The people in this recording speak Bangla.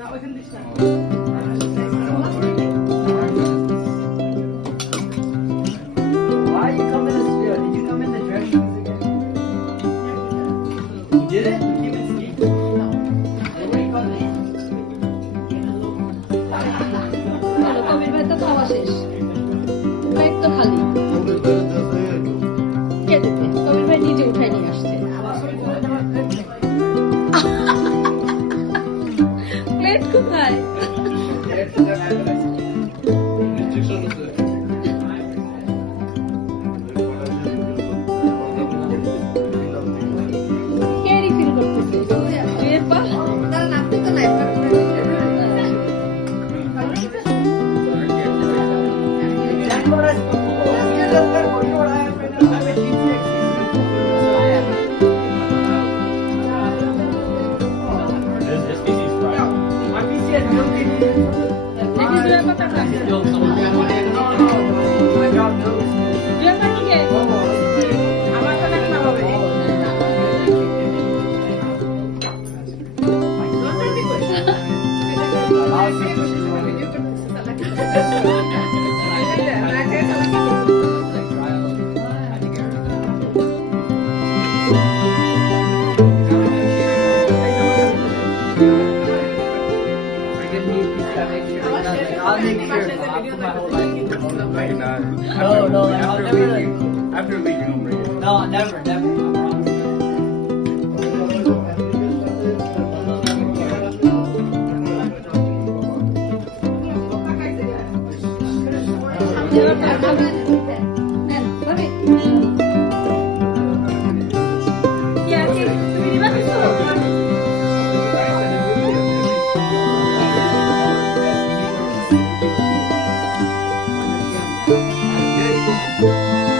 Why you come in the studio? Did you come in the dress shoes again? You did it? You came in ski? No. Then where you come in? ভালো, কবির ভাই তো খাওয়া শেষ, পেট তো খালি। কে দেবে? কবির ভাই নিজে উঠায় নিয়ে আসছে। প্লেট কোথায়? কে রিফিল করতেছে? জুয়ের পা? দেখি জুয়ের পা কাটা। জুয়ের পা কি কে? আমার তো নাকি না হবে। I'll make sure. I'll put my whole life into it. No, I'll never. After a week, you don't bring it. No, never. I promise. Good.